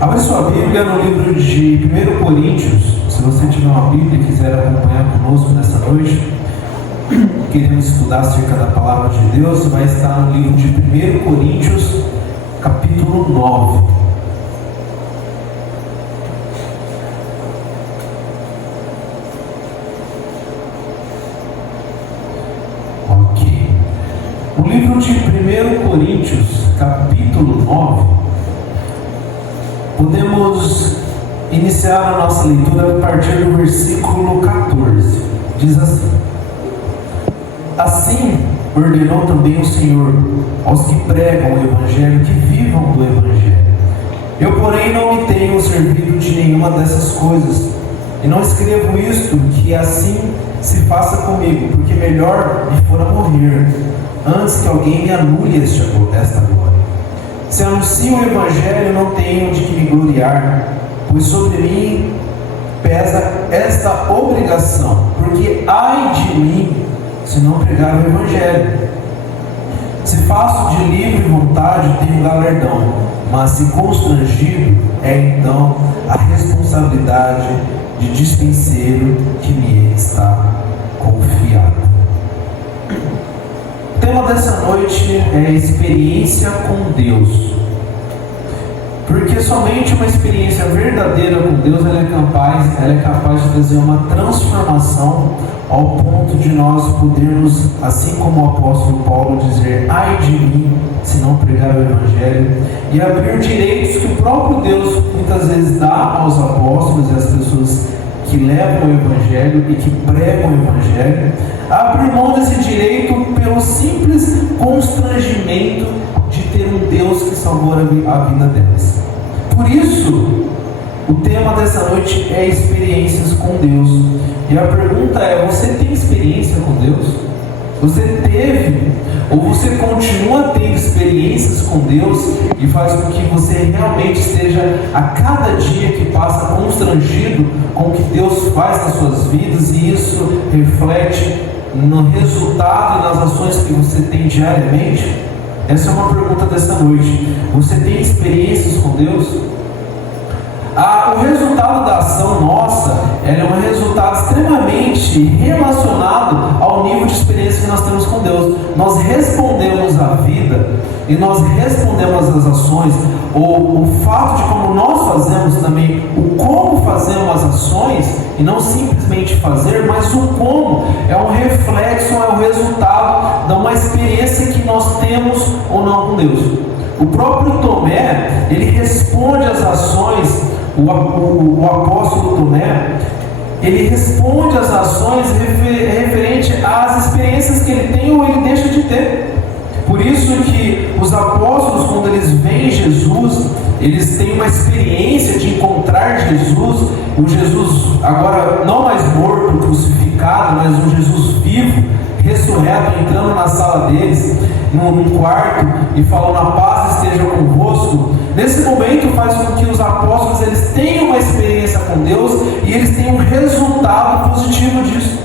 Abra sua Bíblia no livro de 1 Coríntios. Se você tiver uma Bíblia e quiser acompanhar conosco nessa noite, queremos estudar acerca da Palavra de Deus, vai estar no livro de 1 Coríntios, capítulo 9. Ok. O livro de 1 Coríntios, capítulo 9, podemos iniciar a nossa leitura a partir do versículo 14. Diz assim: Assim ordenou também o Senhor aos que pregam o Evangelho que vivam do Evangelho. Eu, porém, não me tenho servido de nenhuma dessas coisas, e não escrevo isto que assim se faça comigo, porque melhor me fora morrer, antes que alguém me anule esta glória. Se anuncio o Evangelho, não tenho de que me gloriar, pois sobre mim pesa esta obrigação, porque ai de mim se não pregar o Evangelho. Se faço de livre vontade, tenho galardão, mas se constrangido, é então a responsabilidade de dispenseiro que me está confiada. O tema dessa noite é experiência com Deus. Porque somente uma experiência verdadeira com Deus ela é capaz de trazer uma transformação ao ponto de nós podermos, assim como o apóstolo Paulo, dizer ai de mim se não pregar o Evangelho, e abrir direitos que o próprio Deus muitas vezes dá aos apóstolos e às pessoas que levam o Evangelho e que pregam o Evangelho, abrir mão desse direito pelo simples constrangimento de ter um Deus que salvou a vida delas. Por isso, o tema dessa noite é experiências com Deus. E a pergunta é: você tem experiência com Deus? Você teve ou você continua tendo experiências com Deus e faz com que você realmente esteja a cada dia que passa constrangido com o que Deus faz nas suas vidas, e isso reflete no resultado e nas ações que você tem diariamente? Essa é uma pergunta dessa noite. Você tem experiências com Deus? O resultado da ação nossa é um resultado extremamente relacionado ao nível de experiência que nós temos com Deus. Nós respondemos à vida e nós respondemos às ações, ou o fato de como nós fazemos também, o como fazemos as ações, e não simplesmente fazer, mas o como, é um reflexo, é um resultado de uma experiência que nós temos ou não com Deus. O próprio Tomé, ele responde às ações. O apóstolo Tomé, ele responde às ações referente às experiências que ele tem ou ele deixa de ter. Por isso que os apóstolos, quando eles veem Jesus, eles têm uma experiência de encontrar Jesus, o Jesus agora não mais morto, crucificado, mas um Jesus vivo, ressurreto, entrando na sala deles, num quarto, e falando: a paz esteja convosco. Nesse momento faz com que os apóstolos eles tenham uma experiência com Deus e eles tenham um resultado positivo disso,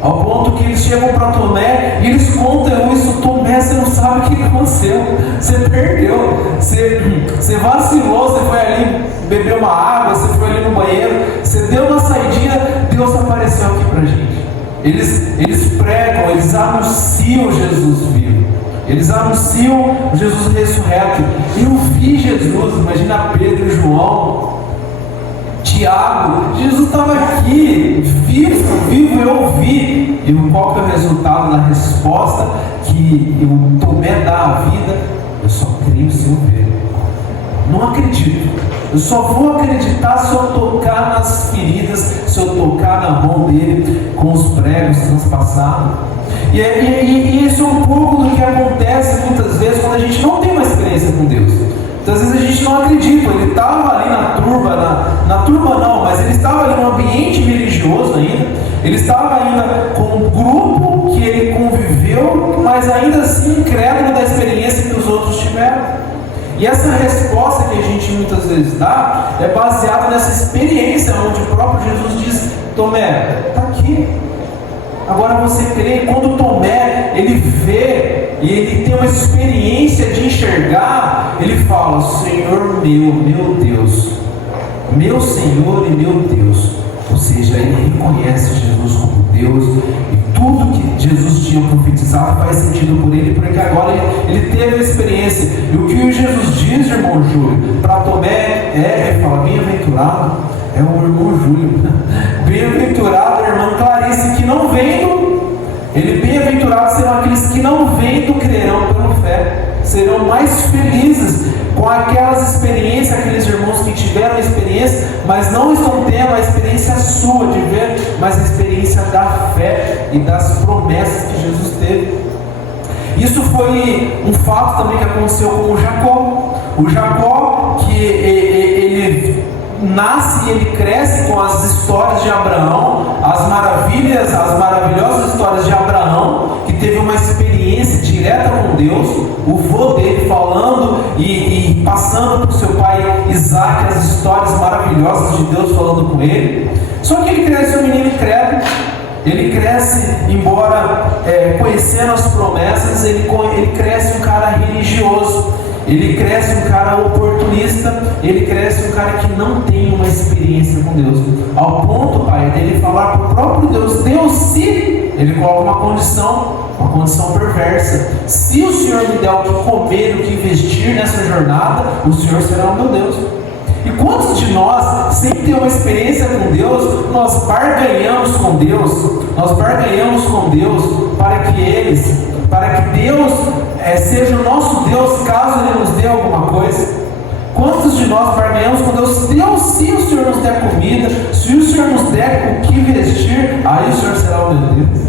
ao ponto que eles chegam para Tomé e eles contam isso: Tomé, você não sabe o que aconteceu, você perdeu, você vacilou, você foi ali beber uma água, você foi ali no banheiro, você deu uma saidinha, Deus apareceu aqui para a gente. Eles pregam, eles anunciam Jesus vivo, eles anunciam Jesus ressurreto. Eu vi Jesus, imagina Pedro e João, Tiago, Jesus estava aqui, vivo eu vi. E qual que é o resultado da resposta que o Tomé dá à vida? Eu só creio se eu ver. Não acredito. Eu só vou acreditar se eu tocar nas feridas, se eu tocar na mão dele com os pregos transpassados. E isso é um pouco do que acontece muitas vezes quando a gente não tem uma experiência com Deus. Muitas vezes a gente não acredita. Ele estava ali na turma não, mas ele estava ali no ambiente religioso ainda. Ele estava ainda com um grupo que ele conviveu, mas ainda assim incrédulo da experiência que os outros tiveram. E essa resposta que a gente muitas vezes dá é baseada nessa experiência onde o próprio Jesus diz: Tomé, está aqui. Agora você crê. Quando Tomé, ele vê e ele tem uma experiência de enxergar, ele fala: Senhor meu Deus, meu Senhor e meu Deus. Ou seja, ele reconhece Jesus como Deus, e tudo que Jesus tinha profetizado faz sentido por ele, porque agora ele teve a experiência. E o que Jesus diz, irmão Júlio, para Tomé ele fala: bem-aventurado é o irmão Júlio, bem-aventurado a irmã Clarice, que não vendo, bem-aventurados serão aqueles que não vendo crerão pela fé, serão mais felizes com aquelas experiências, aqueles irmãos que tiveram a experiência, mas não estão tendo a experiência sua de ver, mas a experiência da fé e das promessas que Jesus teve. Isso foi um fato também que aconteceu com o Jacó. O Jacó, que ele nasce e ele cresce com as histórias de Abraão, as maravilhosas histórias de Abraão, que teve uma experiência direta com Deus, o vô dele falando e passando para o seu pai Isaac as histórias maravilhosas de Deus falando com ele. Só que ele cresce um menino incrédulo. Ele cresce, embora conhecendo as promessas, ele cresce um cara religioso. Ele cresce um cara oportunista, ele cresce um cara que não tem uma experiência com Deus. Ao ponto, pai, dele falar para o próprio Deus, se ele coloca uma condição perversa: se o Senhor me der o que comer, o que vestir nessa jornada, o Senhor será o meu Deus. E quantos de nós, sem ter uma experiência com Deus, nós barganhamos com Deus, para que Deus seja o nosso Deus, caso Ele nos dê alguma coisa? Quantos de nós barganhamos com Deus? Se o Senhor nos der comida, se o Senhor nos der o que vestir, aí o Senhor será o meu Deus.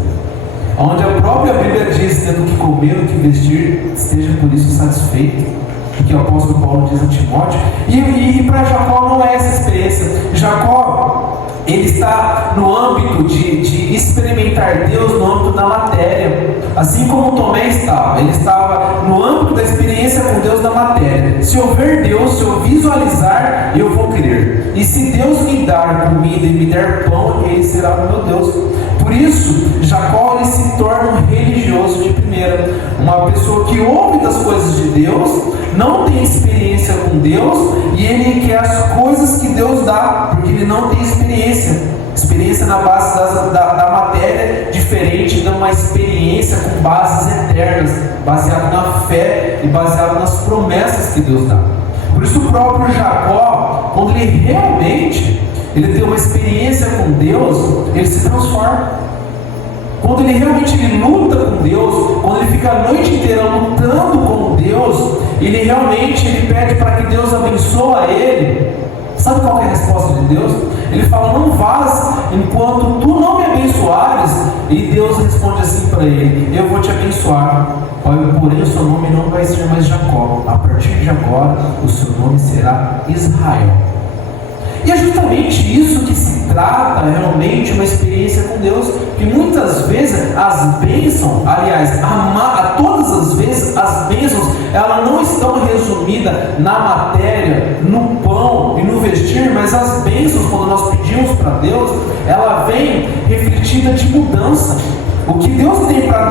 Onde a própria Bíblia diz: tendo o que comer, o que vestir, esteja por isso satisfeito. Que o apóstolo Paulo diz a Timóteo. E para Jacó não é essa experiência. Jacó, ele está no âmbito de experimentar Deus, no âmbito da matéria, assim como Tomé estava. Ele estava no âmbito da experiência com Deus da matéria. Se eu ver Deus, se eu visualizar, eu vou crer. E se Deus me dar comida e me der pão, Ele será o meu Deus. Por isso, Jacó, ele se torna um religioso de primeira, uma pessoa que ouve das coisas de Deus, não tem experiência com Deus, e ele quer as coisas que Deus dá, porque ele não tem experiência na base da matéria, diferente de uma experiência com bases eternas, baseado na fé e baseado nas promessas que Deus dá. Por isso o próprio Jacó, quando ele realmente tem uma experiência com Deus, ele se transforma. Quando ele realmente luta com Deus, quando ele fica a noite inteira lutando com Deus, ele pede para que Deus abençoe ele. Sabe qual é a resposta de Deus? Ele fala: não vás enquanto tu não me abençoares. E Deus responde assim para ele: eu vou te abençoar, porém o seu nome não vai ser mais Jacó. A partir de agora o seu nome será Israel. E é justamente isso que se trata realmente uma experiência com Deus, que muitas vezes as bênçãos, aliás, todas as vezes as bênçãos, elas não estão resumidas na matéria, no pão e no vestir, mas as bênçãos, quando nós pedimos para Deus, ela vem refletida de mudança. O que Deus tem para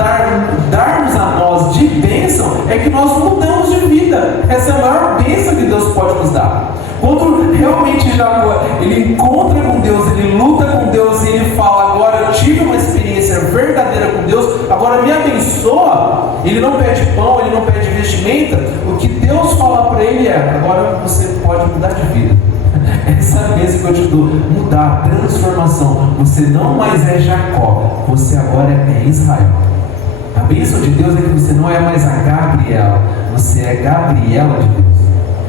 dar-nos a nós de bênção é que nós mudamos de vida. Essa é a maior bênção que Deus pode nos dar. Quando realmente Jacó, ele encontra com Deus, ele luta com Deus e ele fala: agora eu tive uma experiência verdadeira com Deus, agora me abençoa. Ele não pede pão, ele não pede vestimenta. O que Deus fala para ele é: agora você pode mudar de vida. Essa bênção que eu te dou, mudar, transformação. Você não mais é Jacó, você agora é Israel. A bênção de Deus é que você não é mais a Gabriela, você é Gabriela de Deus.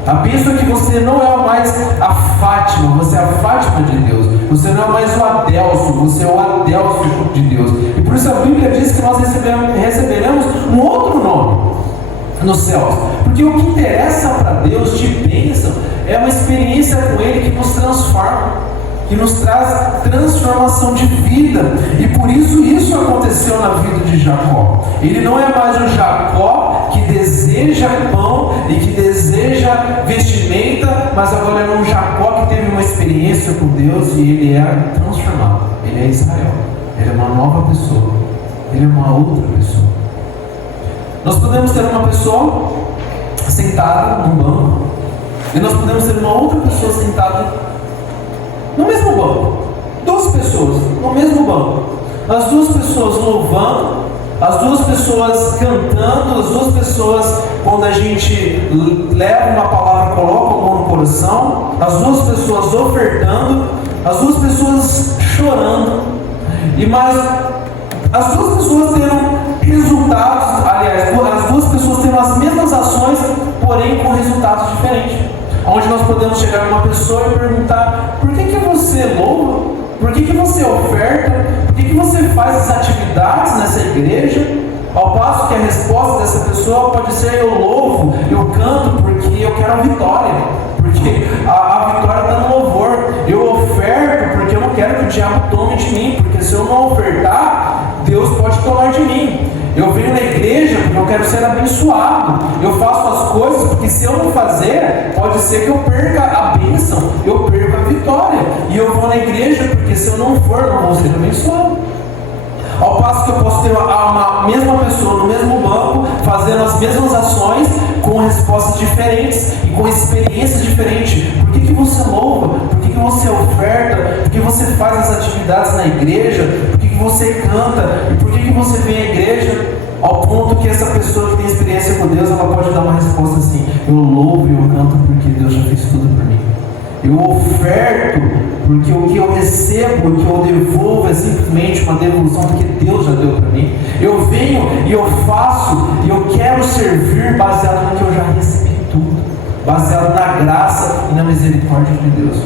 A bênção é que você não é mais a Fátima, você é a Fátima de Deus. Você não é mais o Adelso, você é o Adelso de Deus. E por isso a Bíblia diz que nós receberemos um outro nome nos céus. Porque o que interessa para Deus de bênção é uma experiência com Ele que nos transforma, que nos traz transformação de vida. E por isso aconteceu na vida de Jacó. Ele não é mais o Jacó que deseja pão e que deseja vestimenta, mas agora é um Jacó que teve uma experiência com Deus e ele é transformado. Ele é Israel. ele é uma nova pessoa, ele é uma outra pessoa. Nós podemos ter uma pessoa sentada num banco, e nós podemos ter uma outra pessoa sentada no mesmo banco. Duas pessoas no mesmo banco, as duas pessoas louvando, as duas pessoas cantando, as duas pessoas, quando a gente leva uma palavra, coloca a mão no coração, as duas pessoas ofertando, as duas pessoas chorando, e mais as duas pessoas tendo resultados, aliás, as duas pessoas tendo as mesmas ações, porém com resultados diferentes. Onde nós podemos chegar numa pessoa e perguntar: por que você louva? Por que você oferta? Por que você faz as atividades nessa igreja? Ao passo que a resposta dessa pessoa pode ser: eu louvo, eu canto porque eu quero a vitória, porque a vitória está no louvor. Eu oferto porque eu não quero que o diabo tome de mim, porque se eu não ofertar, Deus pode tomar de mim. Eu venho na igreja porque eu quero ser abençoado. Eu faço as coisas porque se eu não fazer, pode ser que eu perca a bênção, eu perca a vitória. E eu vou na igreja porque se eu não for, não vou ser abençoado. Ao passo que eu posso ter uma mesma pessoa no mesmo banco, fazendo as mesmas ações, com respostas diferentes e com experiências diferentes. Por que você louva? Por que você oferta? Por que você faz as atividades na igreja? Por que você canta? E por que você vem à igreja? Ao ponto que essa pessoa que tem experiência com Deus, ela pode dar uma resposta assim: eu louvo e eu canto porque Deus já fez tudo por mim. Eu oferto porque o que eu recebo, o que eu devolvo é simplesmente uma devolução porque Deus já deu para mim. Eu venho e eu faço e eu quero servir baseado no que eu já recebi tudo, baseado na graça e na misericórdia de Deus.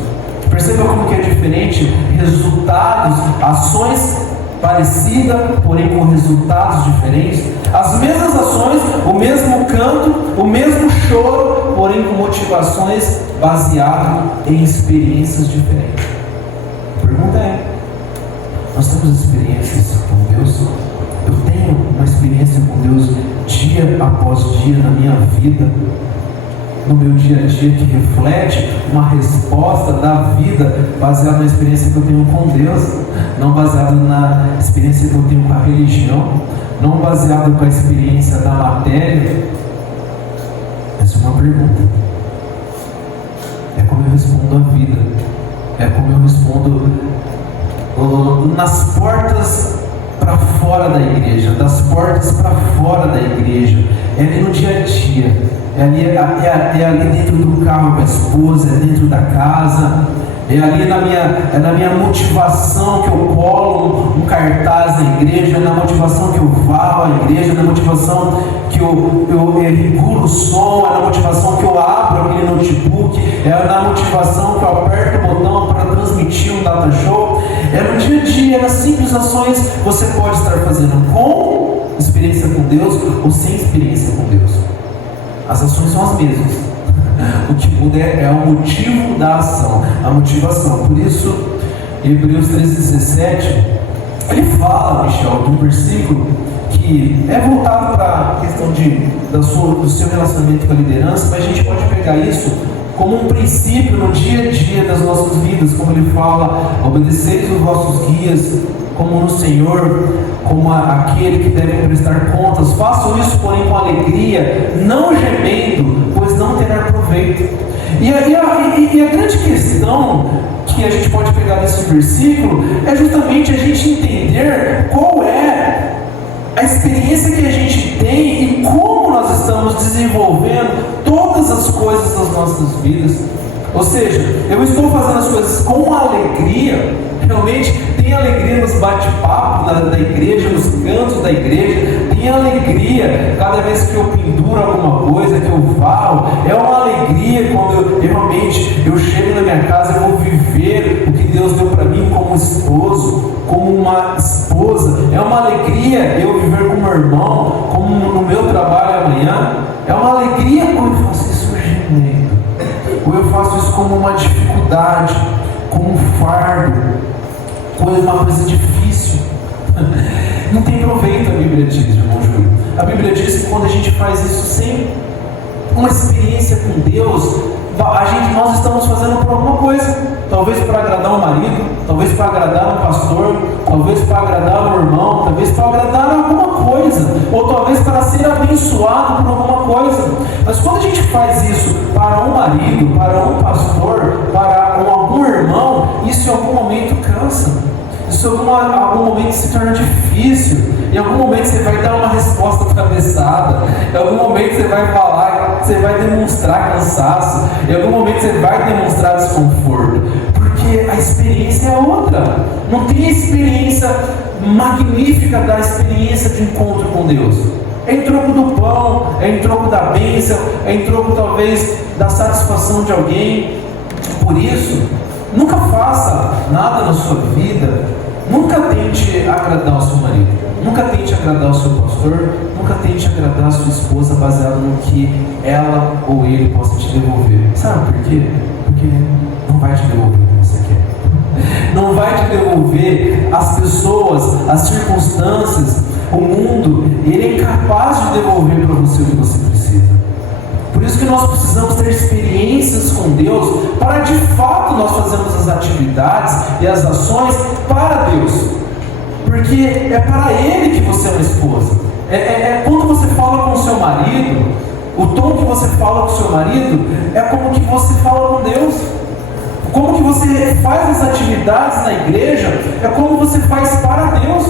Perceba como que é diferente resultados, ações parecidas, porém com resultados diferentes. As mesmas ações, o mesmo canto, o mesmo choro, porém com motivações baseadas em experiências diferentes. A pergunta é: nós temos experiências com Deus? Eu tenho uma experiência com Deus dia após dia na minha vida, no meu dia a dia, que reflete uma resposta da vida baseada na experiência que eu tenho com Deus, não baseada na experiência que eu tenho com a religião, não baseado com a experiência da matéria? Essa é uma pergunta. É como eu respondo a vida, é como eu respondo nas portas para fora da igreja, das portas para fora da igreja, é ali no dia a dia, é ali dentro do carro com a esposa, é dentro da casa, é ali na minha motivação que eu colo um cartaz na igreja, é na motivação que eu vá à igreja, é na motivação que eu regulo o som, é na motivação que eu abro aquele notebook, é na motivação que eu aperto o botão para transmitir um data show. É no dia a dia, nas simples ações que você pode estar fazendo com experiência com Deus ou sem experiência com Deus. As ações são as mesmas. O que muda é o motivo da ação, a motivação. Por isso, Hebreus 13:17, ele fala, Michel, de um versículo que é voltado para a questão do seu relacionamento com a liderança, mas a gente pode pegar isso como um princípio no dia a dia das nossas vidas, como ele fala: obedeceis os vossos guias, como no Senhor, como aquele que deve prestar contas. Façam isso, porém, com alegria, não gemendo, pois não terá proveito. E a grande questão que a gente pode pegar desse versículo é justamente a gente entender qual é a experiência que a gente tem e como nós estamos desenvolvendo todas as coisas das nossas vidas. Ou seja, eu estou fazendo as coisas com alegria, realmente tem alegria nos bate-papos da igreja, nos cantos da igreja, tem alegria cada vez que eu penduro alguma coisa, que eu falo, é uma alegria quando eu chego na minha casa e vou viver o que Deus deu para mim como esposo, como uma esposa, é uma alegria eu viver com meu irmão, como no meu trabalho amanhã, é uma alegria quando eu faço isso gemendo, ou eu faço isso como uma dificuldade, como um fardo, como uma coisa difícil. Não tem proveito, a Bíblia diz, irmão Júlio. A Bíblia diz que quando a gente faz isso sem uma experiência com Deus, nós estamos fazendo por alguma coisa, talvez para agradar o marido, talvez para para agradar um pastor, talvez para agradar um irmão, talvez para agradar alguma coisa, ou talvez para ser abençoado por alguma coisa. Mas quando a gente faz isso para um marido, para um pastor, para algum irmão, isso em algum momento cansa. Isso em algum momento se torna difícil. Em algum momento você vai dar uma resposta atravessada. Em algum momento você vai falar, você vai demonstrar cansaço. Em algum momento você vai demonstrar desconforto. Porque a experiência é outra. Não tem a experiência magnífica da experiência de encontro com Deus. É em troco do pão, é em troco da bênção, é em troco talvez da satisfação de alguém. Por isso, nunca faça nada na sua vida. Nunca tente agradar o seu marido, nunca tente agradar o seu pastor, nunca tente agradar a sua esposa baseado no que ela ou ele possa te devolver. Sabe por quê? Porque não vai te devolver o que você quer. Não vai te devolver as pessoas, as circunstâncias, o mundo. Ele é incapaz de devolver para você o que você precisa. Por isso que nós precisamos ter experiências com Deus para de fato nós fazermos as atividades e as ações para Deus. Porque é para Ele que você é uma esposa. Quando você fala com o seu marido, o tom que você fala com o seu marido é como que você fala com Deus. Como que você faz as atividades na igreja é como você faz para Deus.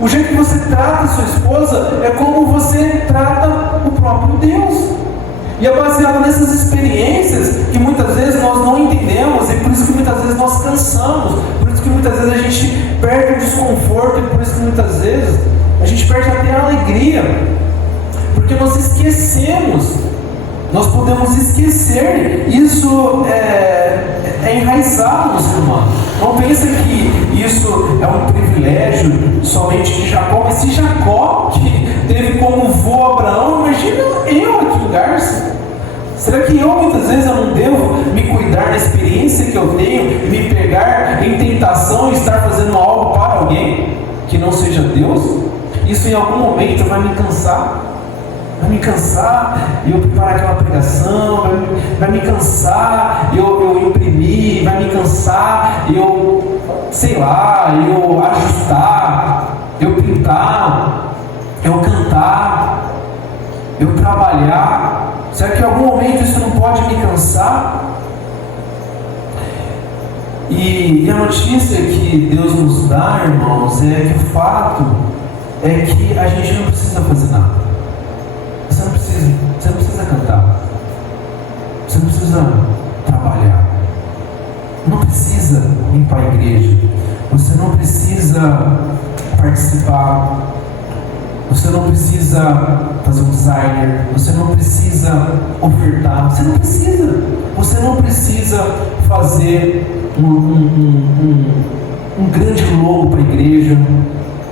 O jeito que você trata a sua esposa é como você trata o próprio Deus. E é baseado nessas experiências que muitas vezes nós não entendemos, e por isso que muitas vezes nós cansamos, por isso que muitas vezes a gente perde o desconforto, e por isso que muitas vezes a gente perde até a alegria, porque nós esquecemos, nós podemos esquecer, isso é enraizado no ser humano. Não pensa que isso é um privilégio somente de Jacó, mas se Jacó, que teve como vô Abraão, imagina eu aqui em Garça. Será que eu muitas vezes eu não devo me cuidar da experiência que eu tenho e me pegar em tentação e estar fazendo algo para alguém que não seja Deus? Isso em algum momento vai me cansar. Vai me cansar e eu preparar aquela pregação, vai me cansar e eu imprimir, vai me cansar e eu, sei lá, eu ajustar, eu pintar, eu cantar, eu trabalhar. Será que em algum momento isso não pode me cansar? E a notícia que Deus nos dá, irmãos, é que o fato é que a gente não precisa fazer nada. Você não precisa cantar. Você não precisa trabalhar. Não precisa ir para a igreja. Você não precisa participar. Você não precisa fazer um designer. Você não precisa ofertar. Você não precisa. Você não precisa fazer um grande logo para a igreja.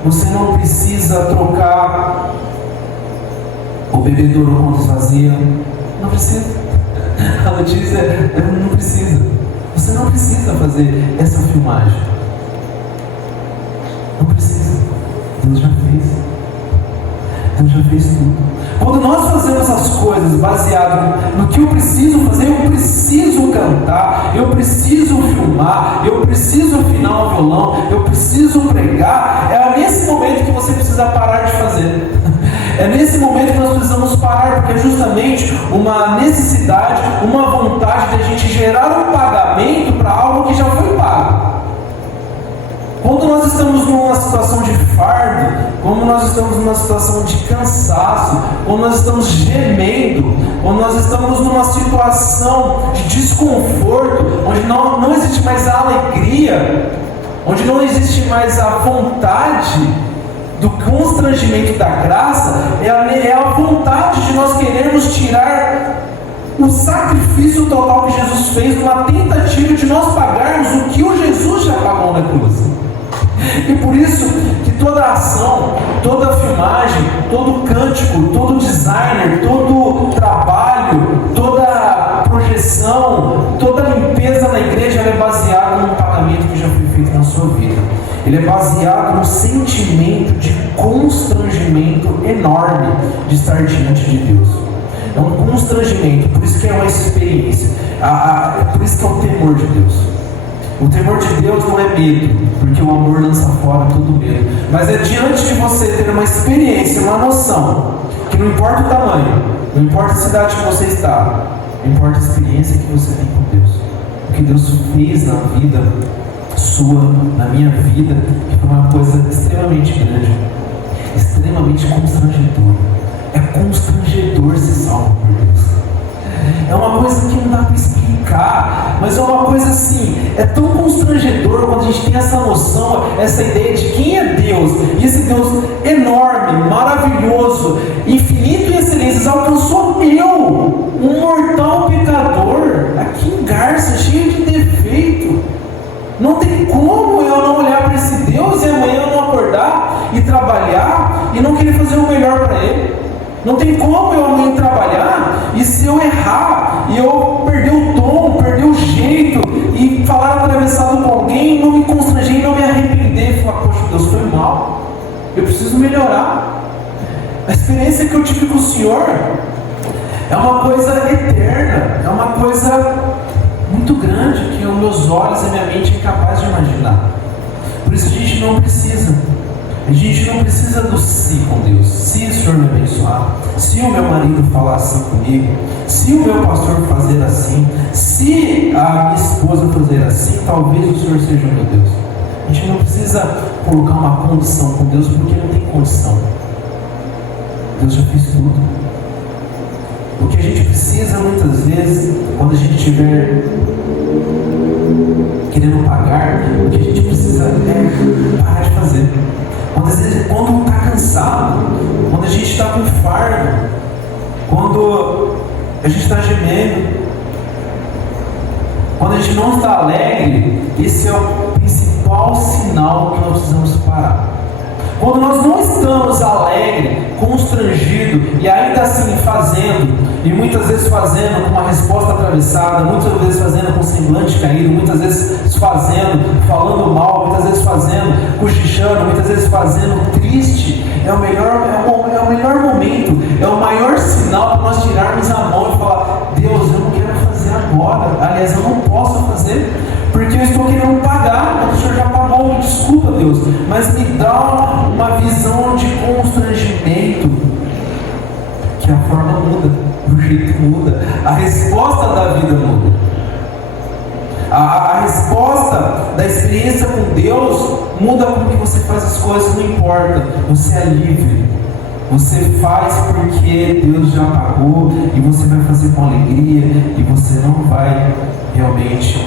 Você não precisa trocar o bebedouro com esvazia. Não precisa. A notícia é não precisa. Você não precisa fazer essa filmagem. Não precisa. Deus já fez. Deus já fez tudo. Quando nós fazemos as coisas baseado no que eu preciso fazer, eu preciso cantar, eu preciso filmar, eu preciso afinar o violão, eu preciso pregar, é nesse momento que você precisa parar de fazer. É nesse momento que nós precisamos parar, porque é justamente uma necessidade, uma vontade de a gente gerar um pagamento para algo que já foi pago. Quando nós estamos numa situação de fardo, quando nós estamos numa situação de cansaço, quando nós estamos gemendo, quando nós estamos numa situação de desconforto, onde não existe mais a alegria, onde não existe mais a vontade do constrangimento da graça, é a vontade de nós querermos tirar o sacrifício total que Jesus fez numa tentativa de nós pagarmos o que o Jesus já pagou na cruz. E por isso que toda ação, toda filmagem, todo cântico, todo designer, todo trabalho, toda projeção, toda limpeza na igreja é baseada num pagamento que já foi feito na sua vida. Ele é baseado num sentimento de constrangimento enorme de estar diante de Deus. É um constrangimento, por isso que é uma experiência, por isso que é o temor de Deus. O temor de Deus não é medo, porque o amor lança fora todo medo. Mas é diante de você ter uma experiência, uma noção, que não importa o tamanho, não importa a cidade que você está, não importa a experiência que você tem com Deus. O que Deus fez na vida sua, na minha vida, que foi uma coisa extremamente grande, extremamente constrangedora. É constrangedor ser salvo por Deus. É uma coisa que não dá para explicar, mas é uma coisa assim, é tão constrangedor quando a gente tem essa noção, essa ideia de quem é Deus, e esse Deus enorme, maravilhoso, infinito em excelências, alcançou eu, um mortal pecador, aqui em Garça, cheio de defeito. Não tem como eu não olhar para esse Deus e amanhã eu não acordar e trabalhar e não querer fazer o melhor para Ele. Não tem como eu amanhã trabalhar e se eu errar e eu perder o tom, perder o jeito e falar atravessado com alguém, não me constranger, não me arrepender e falar, poxa, Deus, foi mal, eu preciso melhorar. A experiência que eu tive com o Senhor é uma coisa eterna, é uma coisa muito grande que os meus olhos e a minha mente é incapaz de imaginar. Por isso a gente não precisa do se com Deus. Se o Senhor me abençoar, se o meu marido falar assim comigo, se o meu pastor fazer assim, se a minha esposa fazer assim, talvez o Senhor seja o meu Deus. A gente não precisa colocar uma condição com Deus, porque não tem condição. Deus já fez tudo. O que a gente precisa muitas vezes, quando a gente estiver querendo pagar, o que a gente precisa é parar de fazer. Quando está cansado, quando a gente está com fardo, quando a gente está gemendo, quando a gente não está alegre, esse é o principal sinal que nós precisamos parar. Quando nós não estamos alegres, constrangidos e ainda assim fazendo, e muitas vezes fazendo com uma resposta atravessada, muitas vezes fazendo com semblante caído, muitas vezes fazendo, falando mal, muitas vezes fazendo, cochichando, muitas vezes fazendo triste, é o melhor momento, é o maior sinal para nós tirarmos a mão e falar, Deus, eu não quero fazer agora, aliás, eu não posso fazer, porque eu estou querendo pagar, mas o Senhor já pagou, me desculpa, Deus, mas me dá uma visão de constrangimento, que a forma muda, o jeito muda, a resposta da vida muda. A resposta da experiência com Deus muda porque você faz as coisas, não importa, você é livre. Você faz porque Deus já pagou e você vai fazer com alegria e você não vai realmente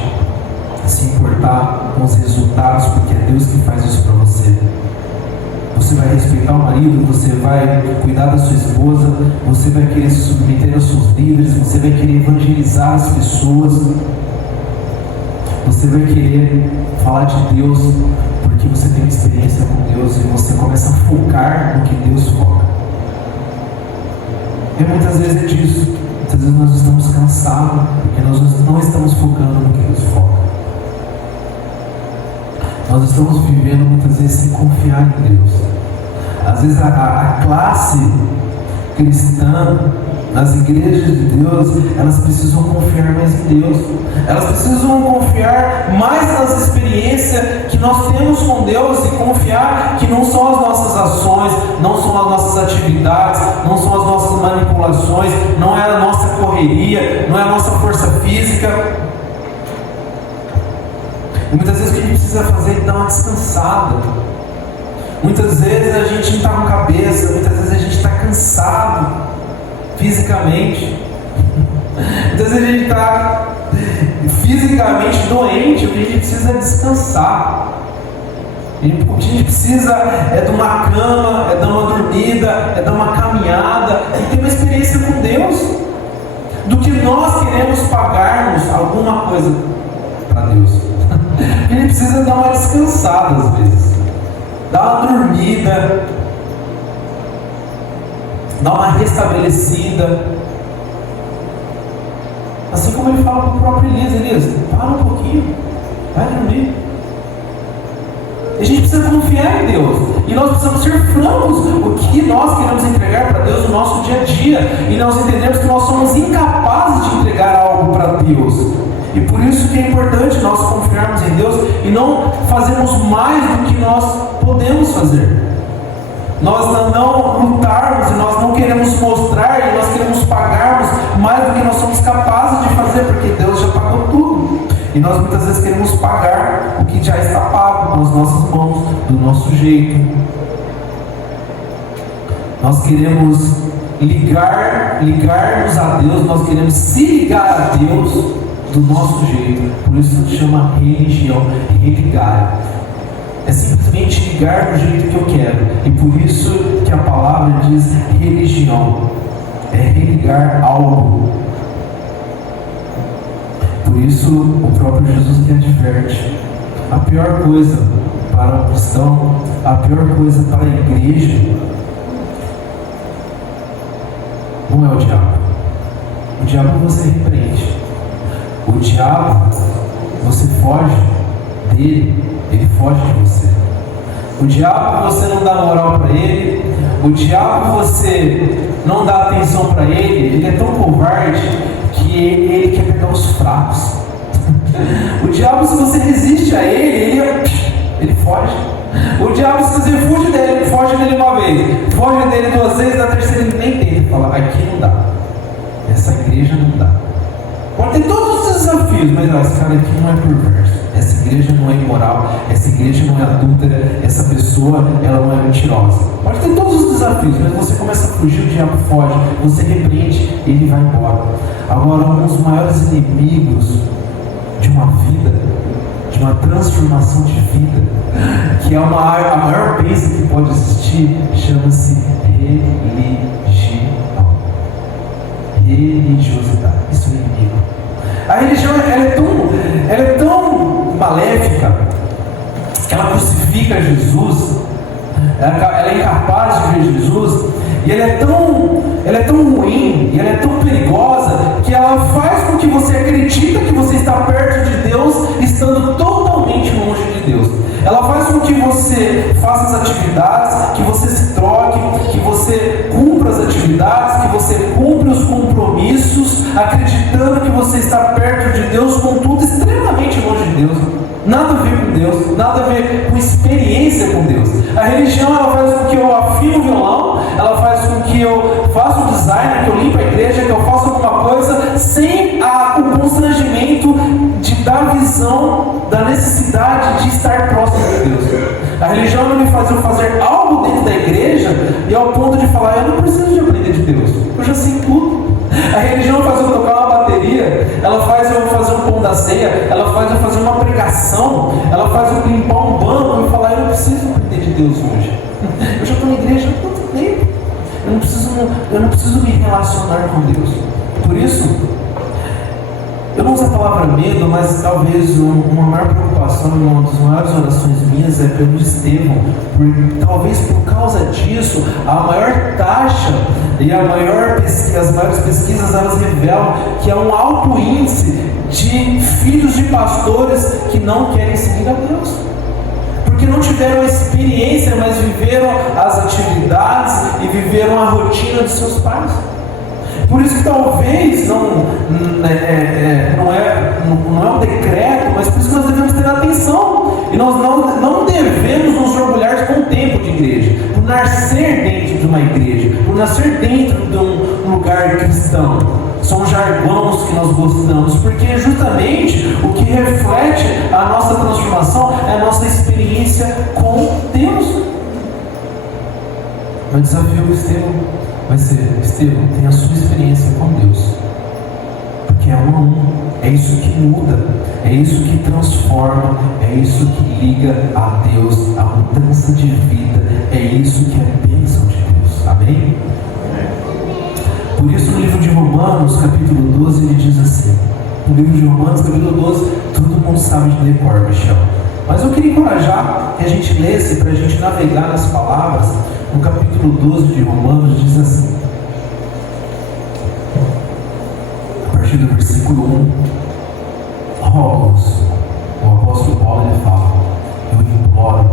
se importar com os resultados, porque é Deus que faz isso para você. Você vai respeitar o marido, você vai cuidar da sua esposa, você vai querer se submeter aos seus líderes, você vai querer evangelizar as pessoas, você vai querer falar de Deus, porque você tem experiência com Deus e você começa a focar no que Deus foca. E muitas vezes é disso, muitas vezes nós estamos cansados, porque nós não estamos focando no que Deus foca. Nós estamos vivendo muitas vezes sem confiar em Deus. Às vezes a classe cristã, nas igrejas de Deus, elas precisam confiar mais em Deus. Elas precisam confiar mais nas experiências que nós temos com Deus e confiar que não são as nossas ações, não são as nossas atividades, não são as nossas manipulações, não é a nossa correria, não é a nossa força física. E muitas vezes o que a gente precisa fazer é dar uma descansada. Muitas vezes a gente não está com cabeça, muitas vezes a gente está cansado fisicamente. Muitas vezes a gente está fisicamente doente, o que a gente precisa é descansar. O que a gente precisa é de uma cama, é de uma dormida, é de uma caminhada, é ter uma experiência com Deus, do que nós queremos pagarmos alguma coisa para Deus. A gente precisa dar uma descansada às vezes, dar uma dormida, dar uma restabelecida. Assim como ele fala para o próprio Elias, para um pouquinho, vai dormir. A gente precisa confiar em Deus, e nós precisamos ser francos o que nós queremos entregar para Deus no nosso dia a dia, e nós entendemos que nós somos incapazes de entregar algo para Deus. E por isso que é importante nós confiarmos em Deus não fazemos mais do que nós podemos fazer. Nós não lutarmos e nós não queremos mostrar e nós queremos pagarmos mais do que nós somos capazes de fazer, porque Deus já pagou tudo. E nós muitas vezes queremos pagar o que já está pago com as nossas mãos, do nosso jeito. Nós queremos ligar-nos a Deus, nós queremos se ligar a Deus do nosso jeito. Por isso se chama religião, religar. É simplesmente ligar do jeito que eu quero. E por isso que a palavra diz religião. É religar algo. Por isso o próprio Jesus que adverte. A pior coisa para um cristão, a pior coisa para a igreja, não é o diabo. O diabo você repreende. O diabo, você foge dele, ele foge de você. O diabo você não dá moral para ele. O diabo você não dá atenção para ele. Ele é tão covarde que ele quer pegar os fracos. O diabo, se você resiste a ele foge. O diabo, se você foge dele uma vez, foge dele 2 vezes, na terceira ele nem tenta. Ele fala, aqui não dá. Essa igreja não dá. Pode ter todos os desafios, mas esse cara aqui não é perverso. Essa igreja não é imoral. Essa igreja não é adúltera. Essa pessoa, ela não é mentirosa. Pode ter todos os desafios, mas você começa a fugir, o diabo foge. Você repreende, ele vai embora. Agora, um dos maiores inimigos de uma vida, de uma transformação de vida, que é a maior bênção que pode existir, chama-se religião. Religiosidade. Isso é inimigo. A religião ela é tão maléfica que ela crucifica Jesus, ela é incapaz de ver Jesus, e ela é tão ruim, e ela é tão perigosa, que ela faz com que você acredita que você está perto de Deus, estando totalmente longe de Deus. Ela faz com que você faça as atividades, que você se troque, que você cumpra as atividades, que você cumpra os compromissos, acreditando que você está perto de Deus, contudo extremamente longe de Deus. Nada a ver com Deus, nada a ver com experiência com Deus. A religião, ela faz com que eu afine o violão, ela faz com que eu faça o design, que eu limpe a igreja, que eu faça alguma coisa, sem o constrangimento de dar visão da necessidade de estar próximo de Deus. A religião não me faz eu fazer algo dentro da igreja e ao ponto de falar, eu não preciso de aprender de Deus, eu já sei tudo. A religião faz eu tocar uma bateria, ela faz eu fazer um pão da ceia, ela faz eu fazer uma pregação, ela faz eu limpar um banco e falar, eu não preciso aprender de Deus hoje. Eu já estou na igreja há tanto tempo. Eu não preciso me relacionar com Deus. Por isso, eu não uso a palavra medo, mas talvez uma maior preocupação, uma das maiores orações minhas é pelo Estevão, talvez por causa disso, a maior taxa e as maiores pesquisas elas revelam que há um alto índice de filhos de pastores que não querem seguir a Deus. Porque não tiveram a experiência, mas viveram as atividades e viveram a rotina de seus pais. Por isso que talvez não é um decreto, mas por isso que nós devemos ter atenção. E nós não devemos nos orgulhar com o tempo de igreja, por nascer dentro de uma igreja, por nascer dentro de um lugar cristão. São jargões que nós gostamos, porque justamente o que reflete a nossa transformação é a nossa experiência com Deus. O desafio do Estevão vai ser, Estevão, tenha a sua experiência com Deus, porque é 1 a 1, é isso que muda, é isso que transforma, é isso que liga a Deus, a mudança de vida, é isso que é a bênção de Deus. Amém? Por isso no livro de Romanos, capítulo 12, ele diz assim, no livro de Romanos, capítulo 12, todo mundo sabe de decor, Michel, mas eu queria encorajar que a gente lesse, para a gente navegar nas palavras. No capítulo 12 de Romanos diz assim, a partir do versículo 1, rogo-vos, o apóstolo Paulo ele fala, eu imploro,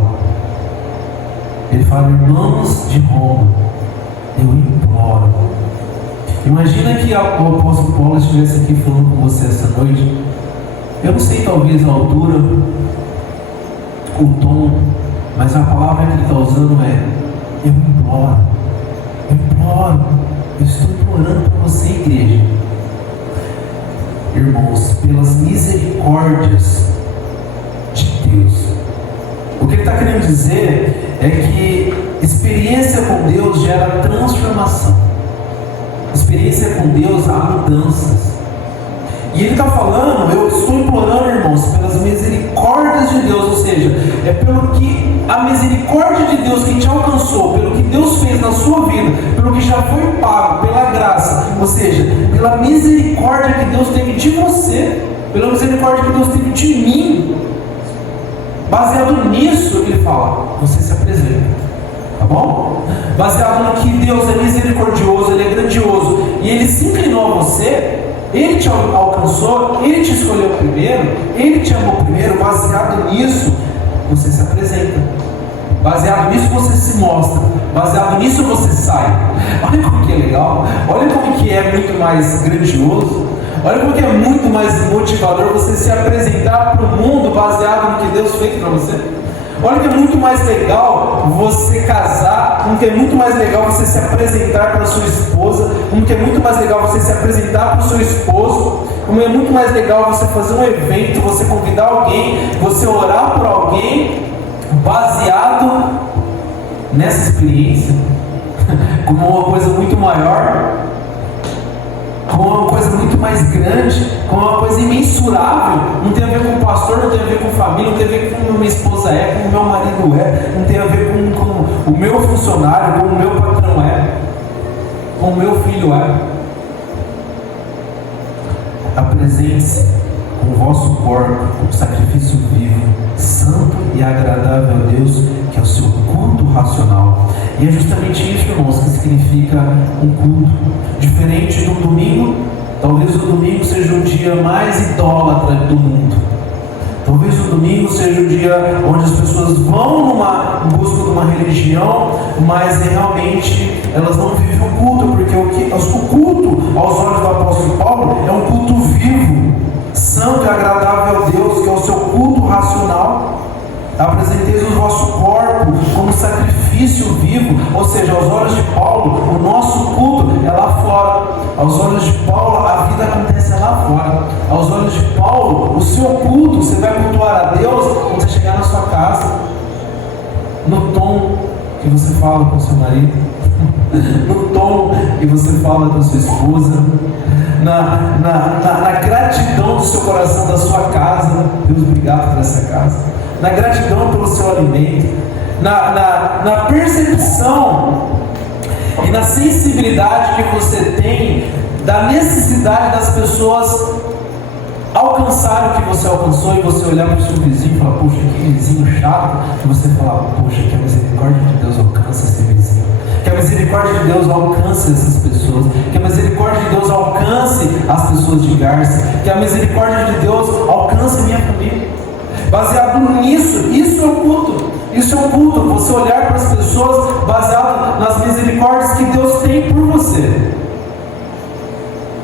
ele fala, irmãos de Roma, eu imploro. Imagina que o apóstolo Paulo estivesse aqui falando com você essa noite. Eu não sei, talvez a altura, o tom, mas a palavra que ele está usando é: eu imploro, eu estou implorando para você, igreja. Irmãos, pelas misericórdias de Deus. O que ele está querendo dizer é que experiência com Deus gera transformação. Experiência com Deus há mudanças. E ele está falando: eu estou implorando, irmãos, pelas misericórdias de Deus, ou seja, é pelo que a misericórdia de Deus que te alcançou, pelo que Deus fez na sua vida, pelo que já foi pago, pela graça, ou seja, pela misericórdia que Deus teve de você, pela misericórdia que Deus teve de mim. Baseado nisso, ele fala: você se apresenta, tá bom? Baseado no que Deus é misericordioso, Ele é grandioso, e Ele se inclinou a você, Ele te alcançou, Ele te escolheu primeiro, Ele te amou primeiro. Baseado nisso, você se apresenta. Baseado nisso, você se mostra. Baseado nisso, você sai. Olha como que é legal. Olha como que é muito mais grandioso. Olha como que é muito mais motivador você se apresentar para o mundo baseado no que Deus fez para você. Olha que é muito mais legal você casar, como que é muito mais legal você se apresentar para a sua esposa, como que é muito mais legal você se apresentar para o seu esposo, como é muito mais legal você fazer um evento, você convidar alguém, você orar por alguém, baseado nessa experiência, como uma coisa muito maior, como uma coisa muito mais grande, como uma coisa imensurável. Não tem a ver com o pastor, não tem a ver com família, não tem a ver com como minha esposa é, como o meu marido é, não tem a ver com o meu funcionário, como o meu patrão é, como o meu filho é. Apresente-se com o vosso corpo como sacrifício vivo, santo e agradável a Deus, que é o seu culto racional. E é justamente isso, irmãos, que significa um culto. Diferente do domingo, talvez o domingo seja o dia mais idólatra do mundo. Talvez o domingo seja o dia onde as pessoas vão em busca de uma religião, mas realmente elas não vivem o culto, porque o culto, aos olhos do apóstolo Paulo, é um culto vivo, santo e agradável a Deus, que é o seu culto racional. Apresenteis o vosso corpo como sacrifício vivo, ou seja, aos olhos de Paulo, o nosso culto é lá fora. Aos olhos de Paulo, a vida acontece lá fora. Aos olhos de Paulo, o seu culto, você vai cultuar a Deus quando você chegar na sua casa, no tom que você fala com o seu marido, no tom que você fala com a sua esposa, na gratidão do seu coração, da sua casa. Deus, obrigado por essa casa. Na gratidão pelo seu alimento, na percepção e na sensibilidade que você tem da necessidade das pessoas alcançarem o que você alcançou, e você olhar para o seu vizinho e falar: poxa, que vizinho chato, e você falar: poxa, que a misericórdia de Deus alcance esse vizinho, que a misericórdia de Deus alcance essas pessoas, que a misericórdia de Deus alcance as pessoas de Garça, que a misericórdia de Deus alcance minha família. Baseado nisso, isso é o culto. Isso é um culto, você olhar para as pessoas baseado nas misericórdias que Deus tem por você.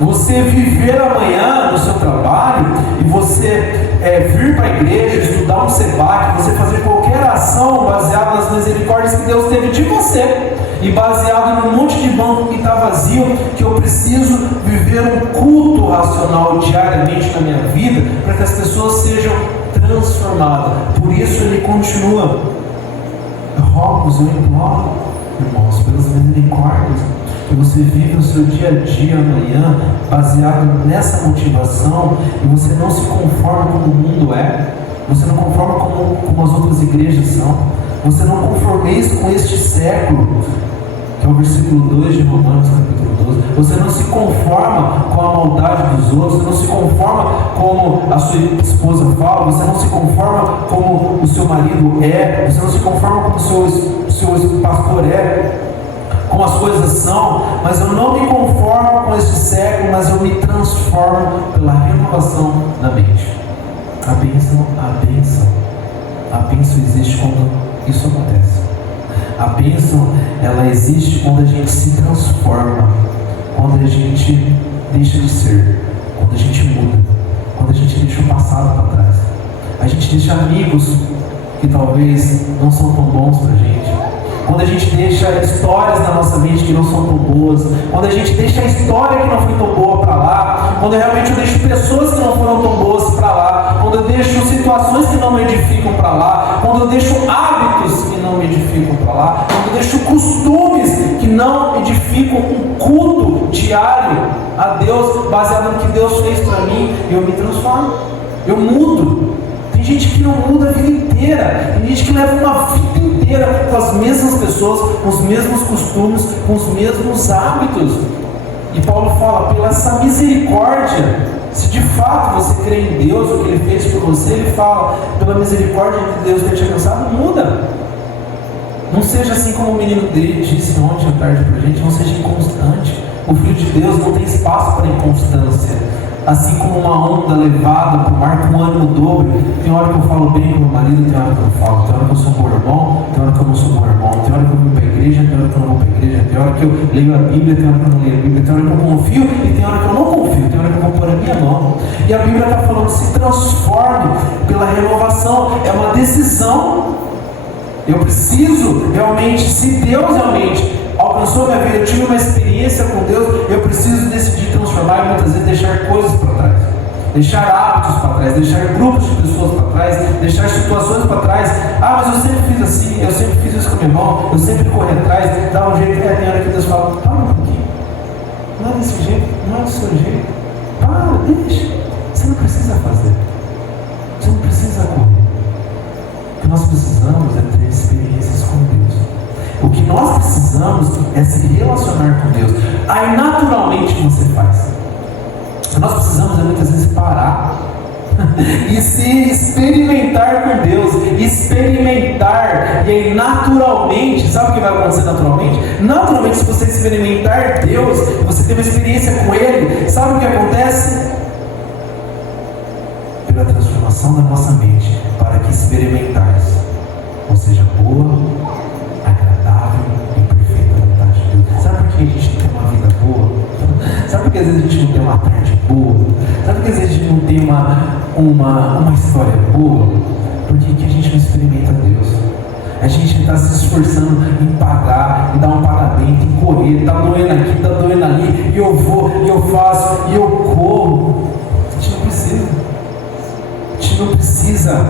Você viver amanhã no seu trabalho e você vir para a igreja, estudar um SEBAC, você fazer qualquer ação baseada nas misericórdias que Deus teve de você, e baseado num monte de banco que está vazio, que eu preciso viver um culto racional diariamente na minha vida, para que as pessoas sejam transformadas. Por isso ele continua: rogo-vos, eu imploro, irmãos, pelas misericórdias, que você vive o seu dia a dia amanhã baseado nessa motivação, e você não se conforma como o mundo é, você não conforma como as outras igrejas são, você não conformeis com este século, que é o versículo 2 de Romanos capítulo 12. Você não se conforma com a maldade dos outros, você não se conforma como a sua esposa fala, você não se conforma como o seu marido é, você não se conforma como o seu pastor é, como as coisas são, mas eu não me conformo com este século, mas eu me transformo pela renovação da mente. A bênção existe quando isso acontece. A bênção, ela existe quando a gente se transforma, quando a gente deixa de ser, quando a gente muda, quando a gente deixa o passado para trás. A gente deixa amigos que talvez não são tão bons para a gente, quando a gente deixa histórias na nossa mente que não são tão boas, quando a gente deixa a história que não foi tão boa para lá, quando realmente eu deixo pessoas que não foram tão boas para lá, quando eu deixo situações que não me edificam para lá, quando eu deixo hábitos que não me edificam para lá, quando eu deixo costumes que não edificam um culto diário a Deus, baseado no que Deus fez para mim, eu me transformo, eu mudo. Tem gente que não muda a vida inteira, tem gente que leva uma vida inteira com as mesmas pessoas, com os mesmos costumes, com os mesmos hábitos. E Paulo fala, pela essa misericórdia, se de fato você crê em Deus, o que Ele fez por você, Ele fala, pela misericórdia que Deus tem te alcançado, muda. Não seja assim como o menino dele disse ontem à tarde para a gente, não seja inconstante. O Filho de Deus não tem espaço para inconstância. Assim como uma onda levada para o mar com ânimo dobro. Tem hora que eu falo bem com meu marido, tem hora que eu falo. Tem hora que eu sou bom irmão, tem hora que eu não sou bom irmão. Tem hora que eu vou para a igreja, tem hora que eu não vou para a igreja. Tem hora que eu leio a Bíblia, tem hora que eu não leio a Bíblia. Tem hora que eu confio e tem hora que eu não confio. Tem hora que eu vou pôr a minha mão. E a Bíblia está falando, se transforme pela renovação. É uma decisão. Eu preciso realmente, se Deus realmente alcançou minha vida, eu tive uma experiência com Deus, eu preciso decidir transformar e muitas vezes deixar coisas para trás, deixar hábitos para trás, deixar grupos de pessoas para trás, deixar situações para trás. Ah, mas eu sempre fiz assim, eu sempre fiz isso com meu irmão, eu sempre corri atrás, dá um jeito. Tem hora que Deus fala, para um pouquinho, não é desse jeito, não é do seu jeito, para, deixa, você não precisa fazer, você não precisa correr. O que nós precisamos é ter experiências com Deus. O que nós precisamos é se relacionar com Deus. Aí naturalmente você faz. Nós precisamos muitas vezes parar e se experimentar com Deus, experimentar, e aí naturalmente, sabe o que vai acontecer naturalmente? Naturalmente, se você experimentar Deus, você ter uma experiência com Ele, sabe o que acontece? Pela transformação da nossa mente, para que experimentais, ou seja, boa, agradável e perfeita vontade de Deus. Sabe por que a gente não tem uma vida boa? Sabe por que às vezes a gente não tem uma tarde boa? Sabe por que às vezes a gente não tem uma história boa? Porque que a gente não experimenta Deus. A gente está se esforçando em pagar, em dar um pagamento, em correr, está doendo aqui, está doendo ali, e eu vou, e eu faço, e eu corro. A gente não precisa. A gente não precisa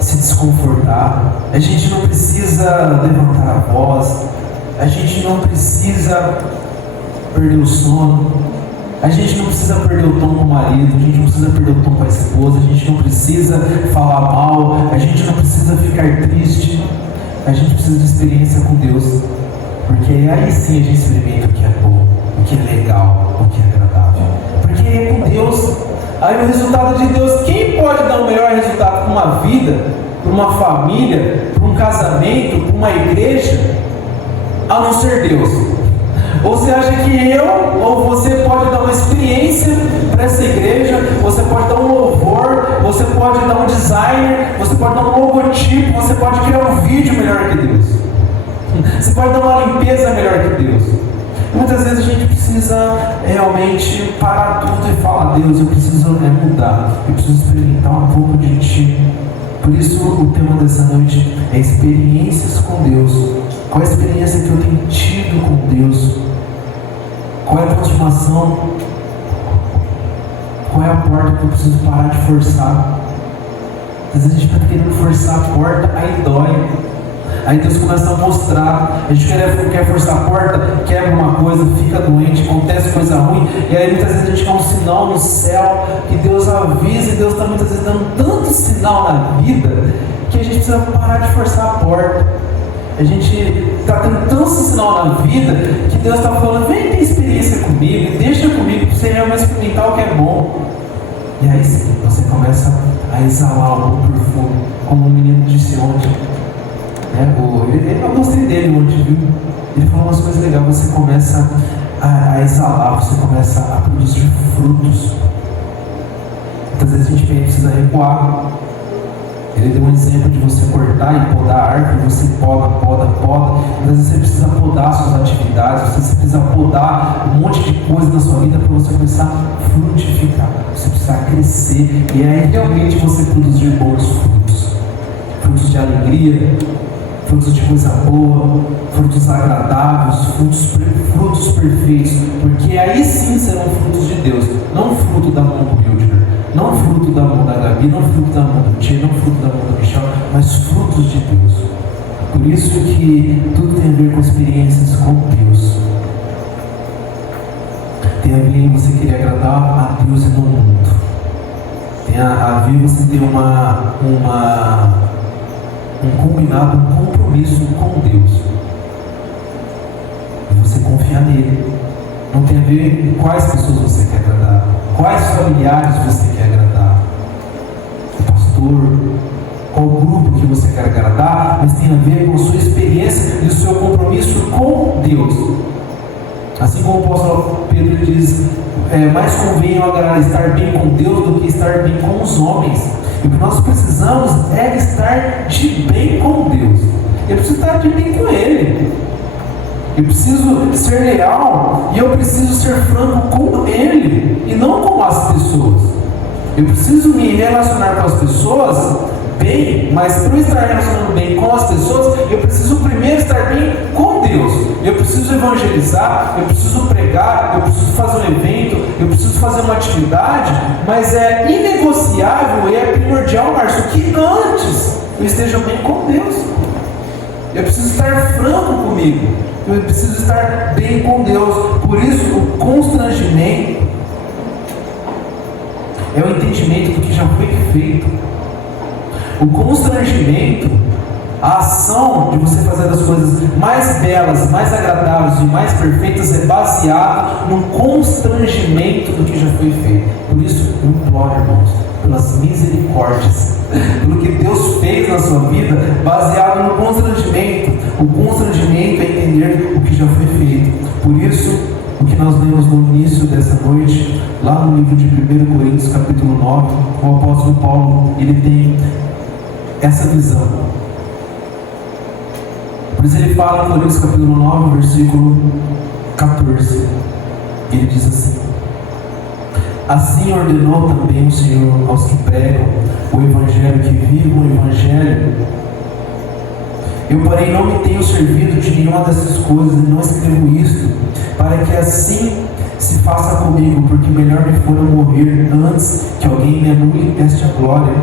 se desconfortar, a gente não precisa levantar a voz, a gente não precisa perder o sono, a gente não precisa perder o tom com o marido, a gente não precisa perder o tom com a esposa, a gente não precisa falar mal, a gente não precisa ficar triste, a gente precisa de experiência com Deus, porque aí sim a gente experimenta o que é bom, o que é legal, o que é agradável, porque é com Deus. Aí o resultado de Deus, quem pode dar o melhor resultado para uma vida, para uma família, para um casamento, para uma igreja, a não ser Deus? Ou você acha que eu ou você pode dar uma experiência para essa igreja, você pode dar um louvor, você pode dar um designer, você pode dar um logotipo, você pode criar um vídeo melhor que Deus, você pode dar uma limpeza melhor que Deus. Muitas vezes a gente precisa realmente parar tudo e falar, Deus, eu preciso mudar, eu preciso experimentar um pouco de Ti. Por isso o tema dessa noite é experiências com Deus. Qual é a experiência que eu tenho tido com Deus? Qual é a transformação? Qual é a porta que eu preciso parar de forçar? Às vezes a gente está querendo forçar a porta, aí dói. Aí Deus começa a mostrar, a gente quer forçar a porta, quebra uma coisa, fica doente, acontece coisa ruim, e aí muitas vezes a gente quer um sinal no céu, que Deus avisa, e Deus está muitas vezes dando tanto sinal na vida, que a gente precisa parar de forçar a porta. A gente está tendo tanto sinal na vida, que Deus está falando, vem ter experiência comigo, deixa comigo, para você realmente experimentar o que é bom. E aí sim, você começa a exalar um bom perfume, como o menino disse ontem. Eu gostei dele ontem, viu? Ele falou umas coisas legais, você começa a exalar, você começa a produzir frutos. Muitas vezes a gente precisa recuar. Ele deu um exemplo de você cortar e podar a árvore, você poda. Às vezes você precisa podar suas atividades, você precisa podar um monte de coisa na sua vida para você começar a frutificar, você precisa crescer, e aí realmente você produzir bons frutos. alegria, frutos de coisa boa, frutos agradáveis, frutos perfeitos, porque aí sim serão frutos de Deus, não fruto da mão do Hildner, não fruto da mão da Gabi, não fruto da mão do Tia, não fruto da mão do Michel, mas frutos de Deus. Por isso que tudo tem a ver com experiências com Deus. Tem a ver em você querer agradar a Deus e no mundo. Tem a ver você ter um combinado, um compromisso com Deus. E você confiar nele. Não tem a ver com quais pessoas você quer agradar, quais familiares você quer agradar, o pastor, qual grupo que você quer agradar, mas tem a ver com a sua experiência e o seu compromisso com Deus. Assim como o apóstolo Pedro diz, mais convém estar bem com Deus do que estar bem com os homens. E o que nós precisamos é estar de bem com Deus. Eu preciso estar de bem com Ele. Eu preciso ser leal e eu preciso ser franco com Ele e não com as pessoas. Eu preciso me relacionar com as pessoas bem, mas para eu estar relacionando bem com as pessoas, eu preciso primeiro estar bem com Deus. Eu preciso evangelizar, eu preciso pregar, eu preciso fazer um evento, eu preciso fazer uma atividade, mas é inegociável e é primordial, Márcio, que antes eu esteja bem com Deus. Eu preciso estar franco comigo, eu preciso estar bem com Deus. Por isso, o constrangimento é o entendimento do que já foi feito. O constrangimento, a ação de você fazer as coisas mais belas, mais agradáveis e mais perfeitas é baseado no constrangimento do que já foi feito. Por isso, eu imploro, irmãos, pelas misericórdias, pelo que Deus fez na sua vida, baseado no constrangimento. O constrangimento é entender o que já foi feito. Por isso, o que nós lemos no início dessa noite, lá no livro de 1 Coríntios, capítulo 9, o apóstolo Paulo, ele tem essa visão. Por isso ele fala em Coríntios capítulo 9, versículo 14. Ele diz assim: assim ordenou também o Senhor aos que pregam o Evangelho, que vivam o Evangelho. Eu, porém, não me tenho servido de nenhuma dessas coisas, e não escrevo isto, para que assim se faça comigo, porque melhor me fora morrer antes que alguém me anule esta glória.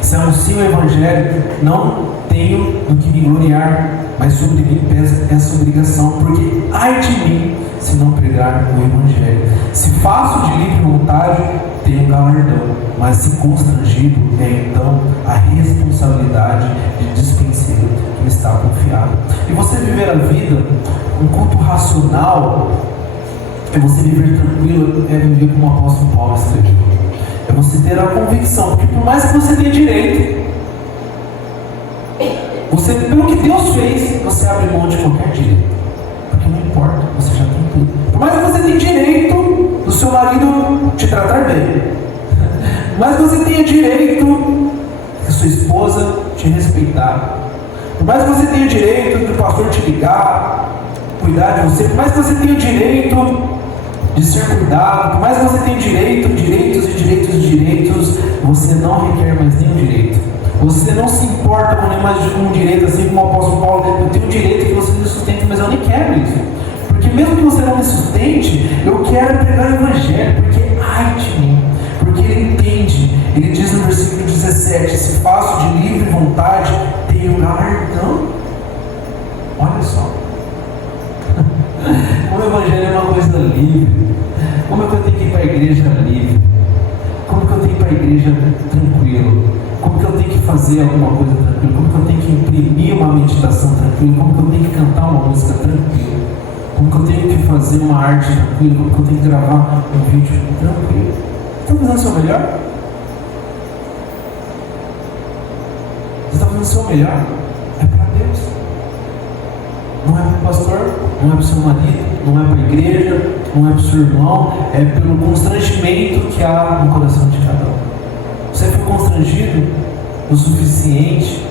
Se anuncio o Evangelho, não tenho do que me gloriar, mas sobre mim pesa essa obrigação, porque ai de mim se não pregar o Evangelho. Se faço de livre vontade, tenho galardão, mas se constrangido, é então a responsabilidade de dispenseiro que me está confiada. E você viver a vida, um culto racional, é você viver tranquilo, é viver como o apóstolo Paulo escreveu. É você ter a convicção, porque por mais que você tenha direito, você, pelo que Deus fez, você abre mão de qualquer direito, porque não importa, você já tem tudo. Por mais que você tenha direito do seu marido te tratar bem, por mais que você tenha direito da sua esposa te respeitar, por mais que você tenha direito do pastor te ligar, cuidar de você, por mais que você tenha direito de ser cuidado, por mais que você tenha direitos, você não requer mais nenhum direito. Você não se importa com mais de um direito, assim como o apóstolo Paulo: eu tenho direito que você me sustente, mas eu nem quero isso. Porque mesmo que você não me sustente, eu quero pregar o Evangelho, porque ai de mim. Porque ele entende, ele diz no versículo 17: se faço de livre vontade, tenho galardão. Olha só. Como o Evangelho é uma coisa livre. Como é que eu tenho que ir para a igreja livre? Como que eu tenho que ir para a igreja tranquilo? Como que eu tenho que fazer alguma coisa tranquila? Como que eu tenho que imprimir uma meditação tranquila? Como que eu tenho que cantar uma música tranquila? Como que eu tenho que fazer uma arte tranquila? Como que eu tenho que gravar um vídeo tranquilo? Você está fazendo o seu melhor? Você está fazendo o seu melhor? É para Deus. Não é para o pastor, não é para o seu marido, não é para a igreja, não é para o seu irmão, é pelo constrangimento que há no coração de cada um. Você foi constrangido o suficiente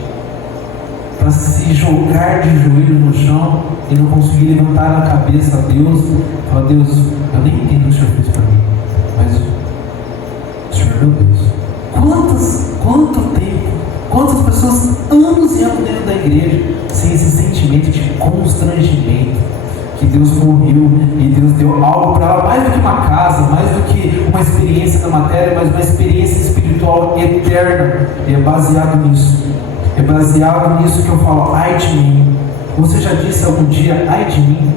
para se jogar de joelho no chão e não conseguir levantar a cabeça a Deus e falar: Deus, eu nem entendo o que o Senhor fez para mim, mas o Senhor é meu Deus. Quanto tempo, Quantas pessoas anos e anos dentro da igreja sem esse sentimento de constrangimento, que Deus morreu e Deus deu algo para ela, mais do que uma casa, mais do que uma experiência da matéria, mas uma experiência espiritual eterna. E é baseado nisso. É baseado nisso que eu falo, ai de mim. Você já disse algum dia, ai de mim?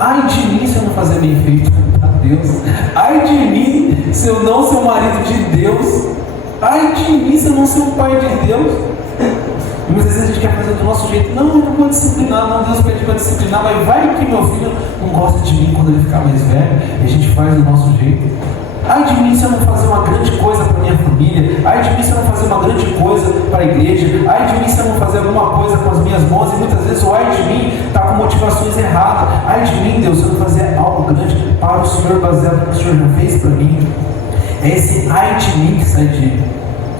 Ai de mim se eu não fazer bem feito para Deus. Ai de mim se eu não ser o marido de Deus. Ai de mim se eu não ser o pai de Deus. E muitas vezes a gente quer fazer do nosso jeito. Não, eu não vou disciplinar, não, Deus pede para disciplinar, mas vai que meu filho não gosta de mim quando ele ficar mais velho. E a gente faz do nosso jeito. Ai de mim se eu não fazer uma grande coisa para minha família. Ai de mim se eu não fazer uma grande coisa para a igreja. Ai de mim se eu não fazer alguma coisa com as minhas mãos. E muitas vezes o ai de mim está com motivações erradas. Ai de mim, Deus, se eu não fazer algo grande para o Senhor, baseado no que o Senhor já fez para mim. É esse ai de mim que sai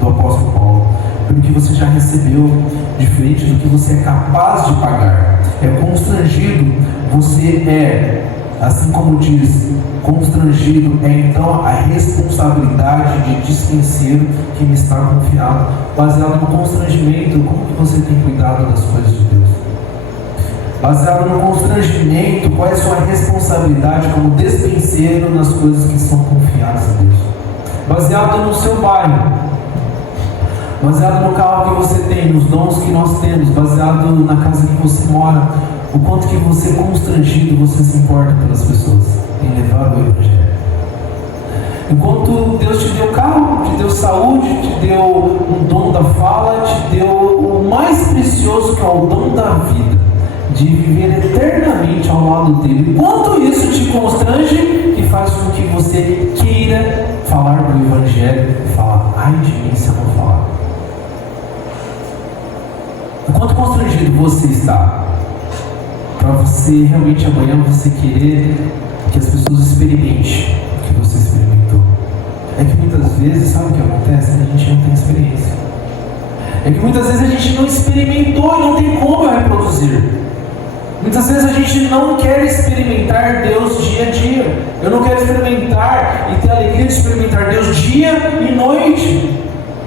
do apóstolo Paulo. Pelo que você já recebeu, diferente do que você é capaz de pagar. É constrangido, você é, assim como diz, constrangido é então a responsabilidade de dispenseiro que me está confiado. Baseado no constrangimento, como que você tem cuidado das coisas de Deus? Baseado no constrangimento, qual é a sua responsabilidade como dispenseiro nas coisas que são confiadas a Deus? Baseado no seu bairro, baseado no carro que você tem, nos dons que nós temos, baseado na casa que você mora, o quanto que você constrangido você se importa pelas pessoas em levar o Evangelho. Enquanto Deus te deu carro, te deu saúde, te deu um dom da fala, te deu o mais precioso, que é o dom da vida, de viver eternamente ao lado dele. Quanto isso te constrange, que faz com que você queira falar do Evangelho e falar, ai de mim se eu não falar. O quanto constrangido você está para você realmente amanhã você querer que as pessoas experimentem o que você experimentou. É que muitas vezes, sabe o que acontece? A gente não tem experiência. É que muitas vezes a gente não experimentou e não tem como reproduzir. Muitas vezes a gente não quer experimentar Deus dia a dia. Eu não quero experimentar e ter a alegria de experimentar Deus dia e noite.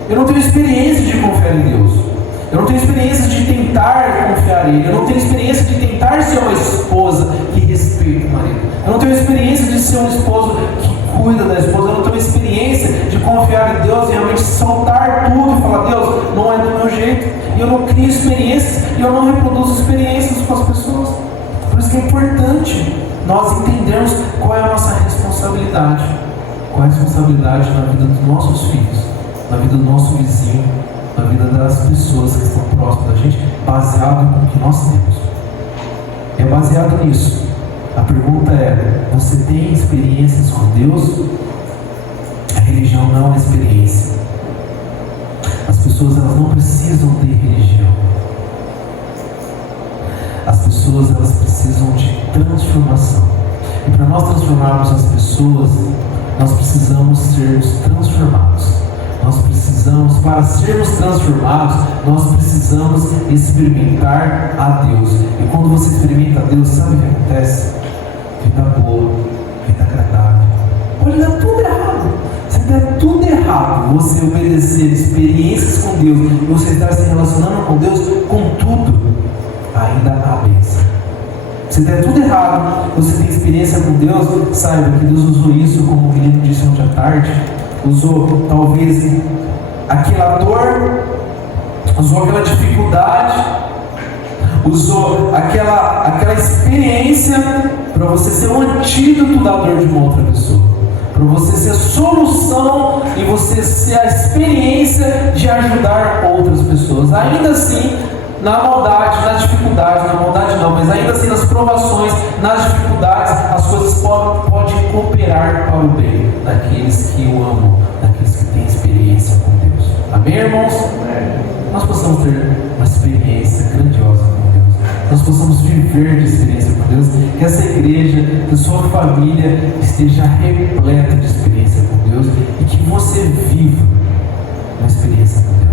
Eu não tenho experiência de confiar em Deus. Eu não tenho experiência de tentar confiar em Ele. Eu não tenho experiência de tentar ser uma esposa que respeita o marido. Eu não tenho experiência de ser um esposo que cuida da esposa. Eu não tenho experiência de confiar em Deus e realmente soltar tudo e falar, Deus, não é do meu jeito. E eu não crio experiências e eu não reproduzo experiências com as pessoas. Por isso que é importante nós entendermos qual é a nossa responsabilidade. Qual é a responsabilidade na vida dos nossos filhos, na vida do nosso vizinho, na vida das pessoas que estão próximas da gente, baseado no que nós temos. É baseado nisso. A pergunta é, você tem experiências com Deus? A religião não é experiência. As pessoas elas não precisam ter religião. As pessoas elas precisam de transformação. E para nós transformarmos as pessoas, nós precisamos sermos transformados. Nós precisamos, para sermos transformados, nós precisamos experimentar a Deus. E quando você experimenta a Deus, sabe o que acontece? Vida boa, vida agradável. Pode dar tudo errado. Se der tudo errado, você obedecer experiências com Deus, e você estar se relacionando com Deus, contudo, ainda há bênção. Se der tudo errado, você tem experiência com Deus, saiba que Deus usou isso, como o menino disse ontem à tarde. Usou talvez aquela dor, usou aquela dificuldade, usou aquela experiência para você ser um antídoto da dor de uma outra pessoa, para você ser a solução e você ser a experiência de ajudar outras pessoas. Ainda assim, na maldade, na dificuldade, na maldade não, mas ainda assim nas provações, nas dificuldades, as coisas podem cooperar para o bem daqueles que o amam, daqueles que têm experiência com Deus. Amém, irmãos? Nós possamos ter uma experiência grandiosa com Deus. Nós possamos viver de experiência com Deus. Que essa igreja, que a sua família esteja repleta de experiência com Deus e que você viva uma experiência com Deus.